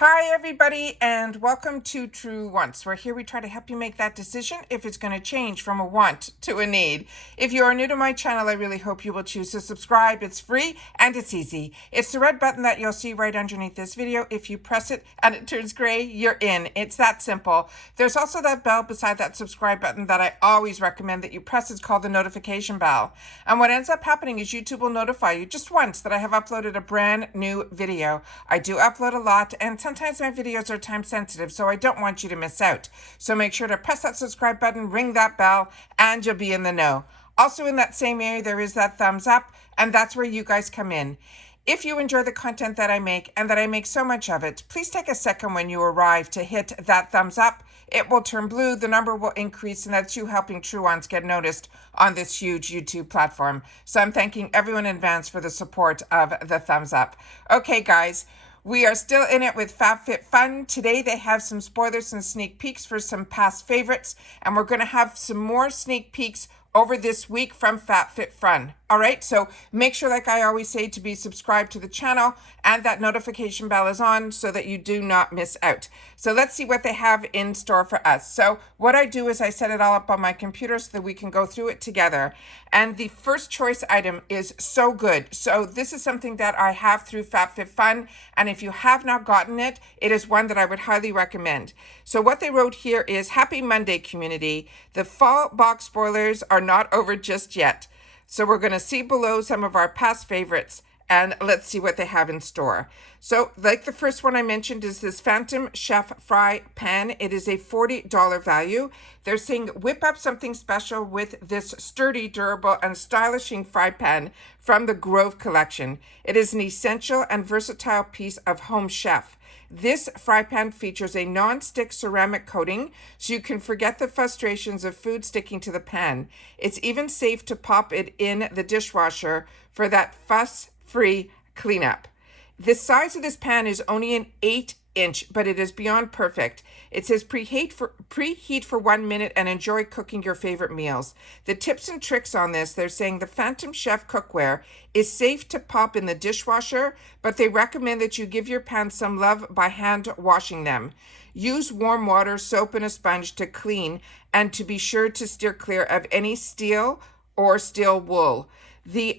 Hi everybody and welcome to True Wants, where here we try to help you make that decision if it's going to change from a want to a need. If you are new to my channel, I really hope you will choose to subscribe. It's free and it's easy. It's the red button that you'll see right underneath this video. If you press it and it turns gray, you're in. It's that simple. There's also that bell beside that subscribe button that I always recommend that you press. It's called the notification bell. And what ends up happening is YouTube will notify you just once that I have uploaded a brand new video. I do upload a lot, and sometimes my videos are time sensitive, so I don't want you to miss out. So make sure to press that subscribe button, ring that bell, and you'll be in the know. Also in that same area, there is that thumbs up, and that's where you guys come in. If you enjoy the content that I make, and that I make so much of it, please take a second when you arrive to hit that thumbs up. It will turn blue, the number will increase, and that's you helping True Ones get noticed on this huge YouTube platform. So I'm thanking everyone in advance for the support of the thumbs up. Okay, guys. We are still in it with FABFITFUN. Today they have some spoilers and sneak peeks for some past favorites, and we're going to have some more sneak peeks over this week from FABFITFUN. All right, so make sure, like I always say, to be subscribed to the channel and that notification bell is on so that you do not miss out. So let's see what they have in store for us. So what I do is I set it all up on my computer so that we can go through it together. And the first choice item is so good. So this is something that I have through FABFITFUN, and if you have not gotten it, it is one that I would highly recommend. So what they wrote here is, Happy Monday, community. The fall box spoilers are not over just yet. So we're going to see below some of our past favorites, and let's see what they have in store. So like the first one I mentioned is this Phantom Chef Fry Pan. It is a $40 value. They're saying whip up something special with this sturdy, durable, and stylishing fry pan from the Grove collection. It is an essential and versatile piece of home chef. This fry pan features a non-stick ceramic coating, so you can forget the frustrations of food sticking to the pan. It's even safe to pop it in the dishwasher for that fuss-free cleanup. The size of this pan is only an 8-inch, but it is beyond perfect. It says preheat for 1 minute and enjoy cooking your favorite meals. The tips and tricks on this, they're saying the Phantom Chef cookware is safe to pop in the dishwasher, but they recommend that you give your pans some love by hand washing them. Use warm water, soap, and a sponge to clean, and to be sure to steer clear of any steel or steel wool.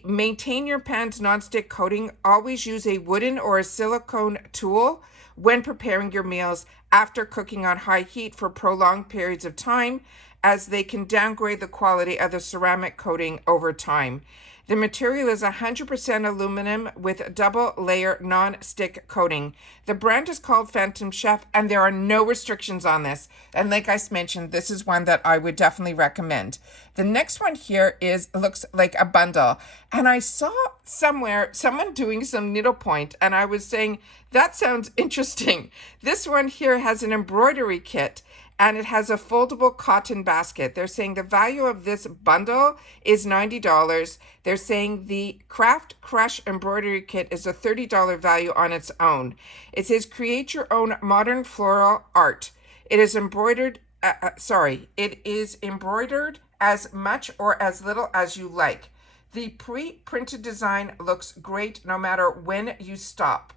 Maintain your pan's nonstick coating. Always use a wooden or a silicone tool when preparing your meals after cooking on high heat for prolonged periods of time, as they can downgrade the quality of the ceramic coating over time. The material is 100% aluminum with double layer non-stick coating. The brand is called Phantom Chef, and there are no restrictions on this. And like I mentioned, this is one that I would definitely recommend. The next one here looks like a bundle. And I saw somewhere someone doing some needlepoint, and I was saying, that sounds interesting. This one here has an embroidery kit, and it has a foldable cotton basket. They're saying the value of this bundle is $90. They're saying the Craft Crush embroidery kit is a $30 value on its own. It says create your own modern floral art. It is embroidered, it is embroidered as much or as little as you like. The pre-printed design looks great no matter when you stop.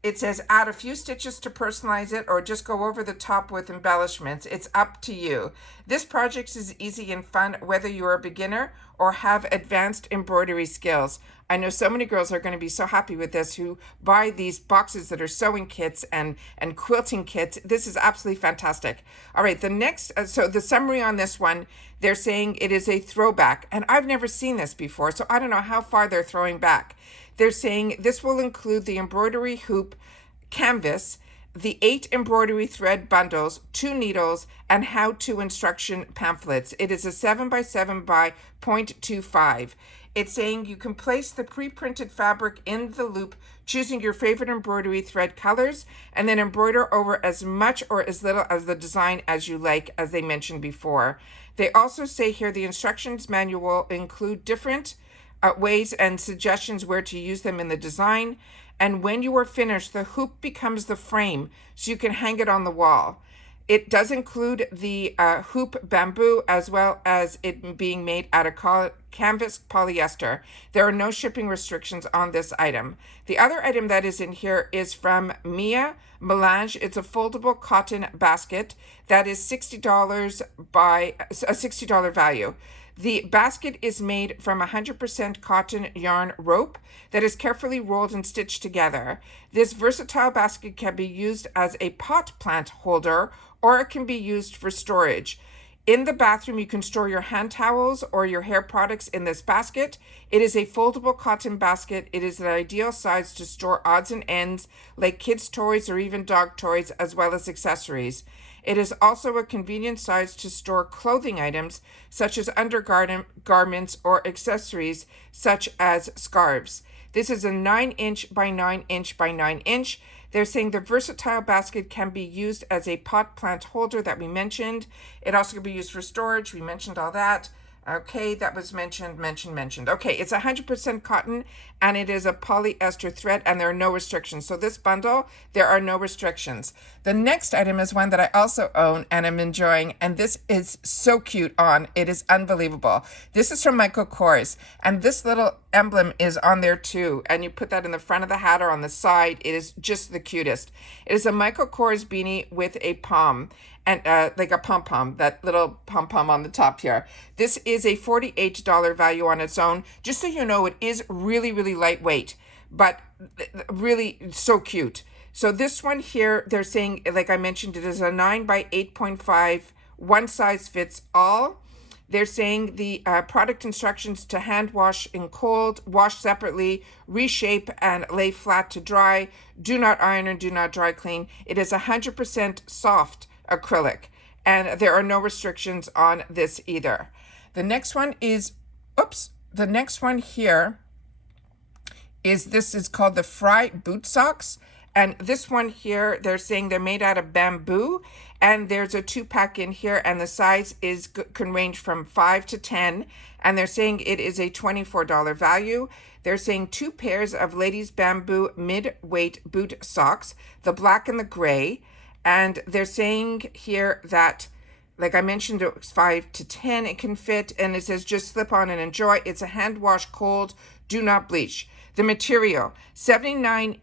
It says add a few stitches to personalize it, or just go over the top with embellishments. It's up to you. This project is easy and fun, whether you're a beginner or have advanced embroidery skills. I know so many girls are going to be so happy with this who buy these boxes that are sewing kits and quilting kits. This is absolutely fantastic. All right, the next, so the summary on this one, they're saying it is a throwback, and I've never seen this before, so I don't know how far they're throwing back. They're saying this will include the embroidery hoop canvas, the 8 embroidery thread bundles, 2 needles, and how-to instruction pamphlets. It is a 7x7 by 0.25. It's saying you can place the pre-printed fabric in the loop, choosing your favorite embroidery thread colors, and then embroider over as much or as little as the design as you like, as they mentioned before. They also say here the instructions manual include different ways and suggestions where to use them in the design. And when you are finished, the hoop becomes the frame, so you can hang it on the wall. It does include the hoop bamboo, as well as it being made out of canvas polyester. There are no shipping restrictions on this item. The other item that is in here is from Mia Melange. It's a foldable cotton basket that is $60 by a $60 value. The basket is made from 100% cotton yarn rope that is carefully rolled and stitched together. This versatile basket can be used as a pot plant holder, or it can be used for storage. In the bathroom, you can store your hand towels or your hair products in this basket. It is a foldable cotton basket. It is an ideal size to store odds and ends like kids' toys or even dog toys, as well as accessories. It is also a convenient size to store clothing items such as undergarments or accessories such as scarves. This is a 9-inch by 9-inch by 9-inch. They're saying the versatile basket can be used as a pot plant holder that we mentioned. It also can be used for storage. We mentioned all that. Okay, that was mentioned. Okay, it's 100% cotton, and it is a polyester thread, and there are no restrictions. So this bundle, there are no restrictions. The next item is one that I also own and I'm enjoying, and this is so cute on. It is unbelievable. This is from Michael Kors, and this little emblem is on there too, and you put that in the front of the hat or on the side. It is just the cutest. It is a Michael Kors beanie with a pom. And like a pom-pom, that little pom-pom on the top here. This is a $48 value on its own. Just so you know, it is really, really lightweight, but really so cute. So this one here, they're saying, like I mentioned, it is a 9 by 8.5, one size fits all. They're saying the product instructions to hand wash in cold, wash separately, reshape and lay flat to dry. Do not iron and do not dry clean. It is 100% soft acrylic, and there are no restrictions on this either. The next one is, the next one here is, this is called the Fry boot socks, and this one here, they're saying they're made out of bamboo, and there's a 2-pack in here, and the size can range from 5 to 10, and they're saying it is a $24 value. They're saying 2 pairs of ladies bamboo mid-weight boot socks, the black and the gray. And they're saying here that, like I mentioned, it was 5 to 10, it can fit, and it says just slip on and enjoy. It's a hand wash cold, do not bleach. The material, 79%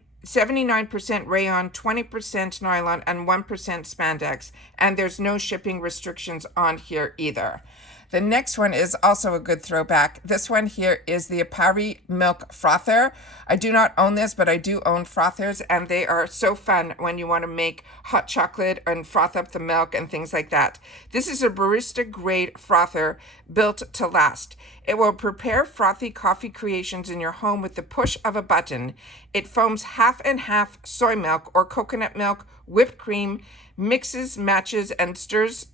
rayon, 20% nylon, and 1% spandex, and there's no shipping restrictions on here either. The next one is also a good throwback. This one here is the Arparri Milk Frother. I do not own this, but I do own frothers, and they are so fun when you want to make hot chocolate and froth up the milk and things like that. This is a barista-grade frother built to last. It will prepare frothy coffee creations in your home with the push of a button. It foams half and half soy milk or coconut milk, whipped cream, mixes, matches, and stirs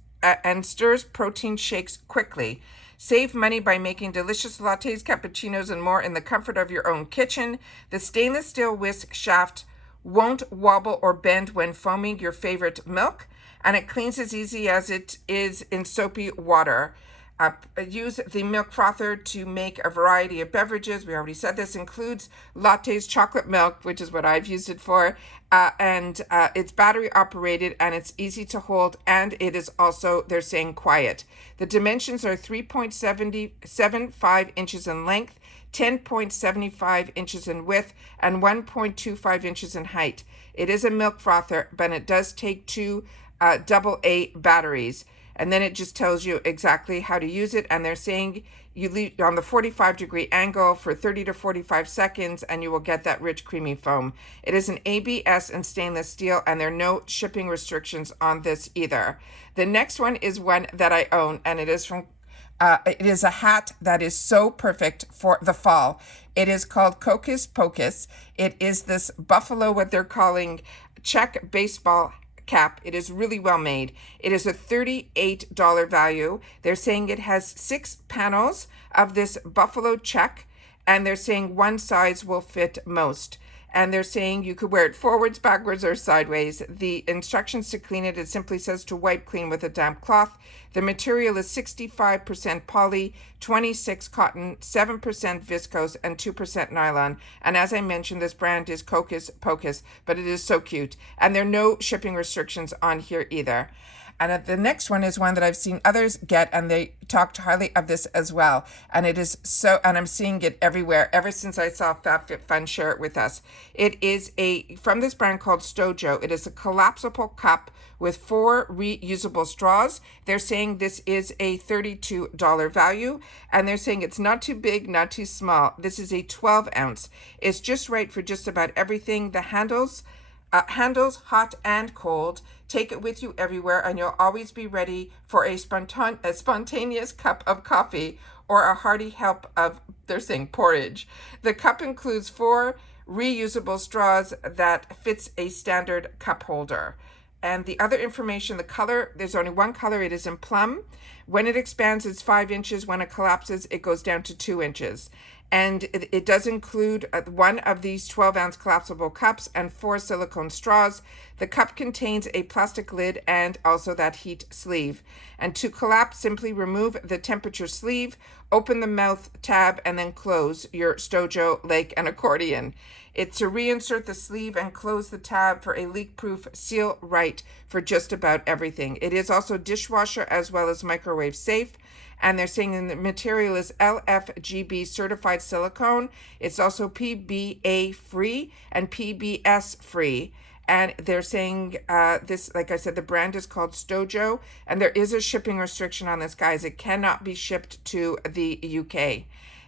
protein shakes quickly. Save money by making delicious lattes, cappuccinos, and more in the comfort of your own kitchen. The stainless steel whisk shaft won't wobble or bend when foaming your favorite milk, and it cleans as easy as it is in soapy water. Use the milk frother to make a variety of beverages. We already said this includes lattes, chocolate milk, which is what I've used it for, and it's battery operated, and it's easy to hold, and it is also, they're saying, quiet. The dimensions are 3.75 inches in length, 10.75 inches in width, and 1.25 inches in height. It is a milk frother, but it does take 2 AA batteries. And then it just tells you exactly how to use it. And they're saying you leave on the 45-degree angle for 30 to 45 seconds, and you will get that rich, creamy foam. It is an ABS and stainless steel, and there are no shipping restrictions on this either. The next one is one that I own, and it is from it is a hat that is so perfect for the fall. It is called Coco Pocus. It is this buffalo, what they're calling check baseball cap. It is really well made. It is a $38 value. They're saying it has 6 panels of this buffalo check, and they're saying one size will fit most. And they're saying you could wear it forwards, backwards, or sideways. The instructions to clean it, it simply says to wipe clean with a damp cloth. The material is 65% poly, 26% cotton, 7% viscose, and 2% nylon. And as I mentioned, this brand is Coco Pocus, but it is so cute. And there are no shipping restrictions on here either. And the next one is one that I've seen others get, and they talked highly of this as well. And it is so, and I'm seeing it everywhere ever since I saw FABFITFUN share it with us. It is from this brand called Stojo. It is a collapsible cup with 4 reusable straws. They're saying this is a $32 value, and they're saying it's not too big, not too small. This is a 12 ounce. It's just right for just about everything. The handles hot and cold. Take it with you everywhere, and you'll always be ready for a spontaneous cup of coffee or a hearty help of, they're saying, porridge. The cup includes 4 reusable straws that fits a standard cup holder. And the other information, the color, there's only one color. It is in plum. When it expands, it's 5 inches. When it collapses, it goes down to 2 inches. And it does include one of these 12-ounce collapsible cups and 4 silicone straws. The cup contains a plastic lid and also that heat sleeve. And to collapse, simply remove the temperature sleeve, open the mouth tab, and then close your Stojo Lake and accordion. It's to reinsert the sleeve and close the tab for a leak-proof seal right for just about everything. It is also dishwasher as well as microwave safe. And they're saying the material is LFGB certified silicone. It's also PBA free and PBS free. And they're saying this, like I said, the brand is called Stojo. And there is a shipping restriction on this, guys. It cannot be shipped to the UK.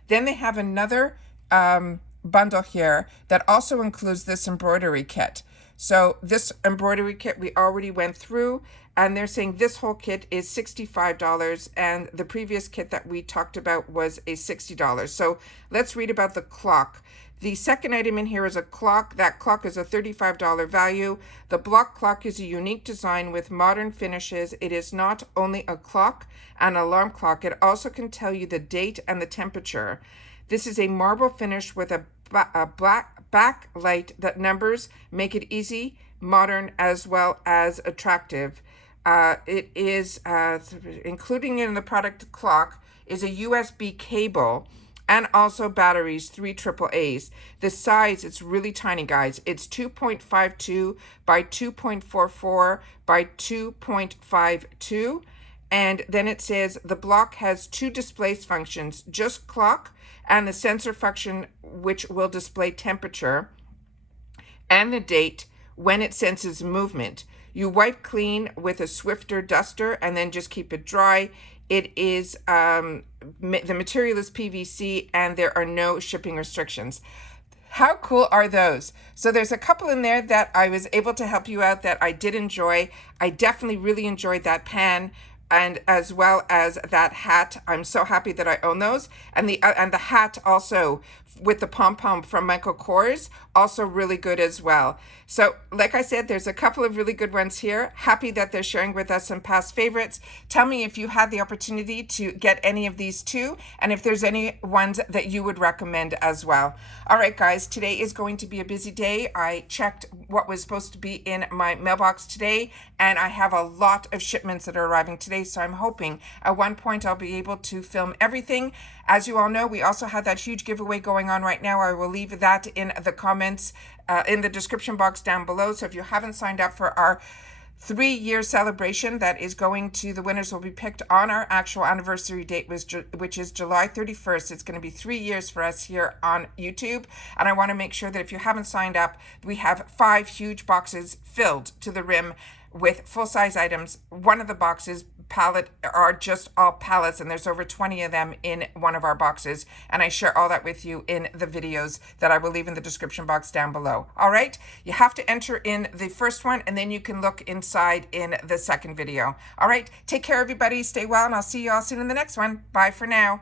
Then they have another bundle here that also includes this embroidery kit. So this embroidery kit we already went through, and they're saying this whole kit is $65, and the previous kit that we talked about was a $60. So let's read about the clock. The second item in here is a clock. That clock is a $35 value. The block clock is a unique design with modern finishes. It is not only a clock, an alarm clock. It also can tell you the date and the temperature. This is a marble finish with a black backlight that numbers, make it easy, modern, as well as attractive. It is, including in the product clock, is a USB cable and also batteries, 3 AAAs. The size, it's really tiny, guys. It's 2.52 by 2.44 by 2.52. And then it says the block has 2 display functions, just clock and the sensor function, which will display temperature and the date when it senses movement. You wipe clean with a Swifter duster and then just keep it dry. It is, the material is PVC and there are no shipping restrictions. How cool are those? So there's a couple in there that I was able to help you out that I did enjoy. I definitely really enjoyed that pan, and as well as that hat. I'm so happy that I own those. And the hat also with the pom-pom from Michael Kors, also really good as well. So like I said, there's a couple of really good ones here. Happy that they're sharing with us some past favorites. Tell me if you had the opportunity to get any of these too, and if there's any ones that you would recommend as well. All right, guys, today is going to be a busy day. I checked what was supposed to be in my mailbox today, and I have a lot of shipments that are arriving today, so I'm hoping at one point I'll be able to film everything. As you all know, we also have that huge giveaway going on right now. I will leave that in the comments, in the description box down below. So if you haven't signed up for our 3-year celebration that is going to, the winners will be picked on our actual anniversary date, which is July 31st. It's going to be 3 years for us here on YouTube. And I want to make sure that if you haven't signed up, we have 5 huge boxes filled to the rim with full-size items. One of the boxes palette are just all palettes, and there's over 20 of them in one of our boxes, and I share all that with you in the videos that I will leave in the description box down below. All right, you have to enter in the first one, and then you can look inside in the second video. All right, take care everybody, stay well, and I'll see you all soon in the next one. Bye for now.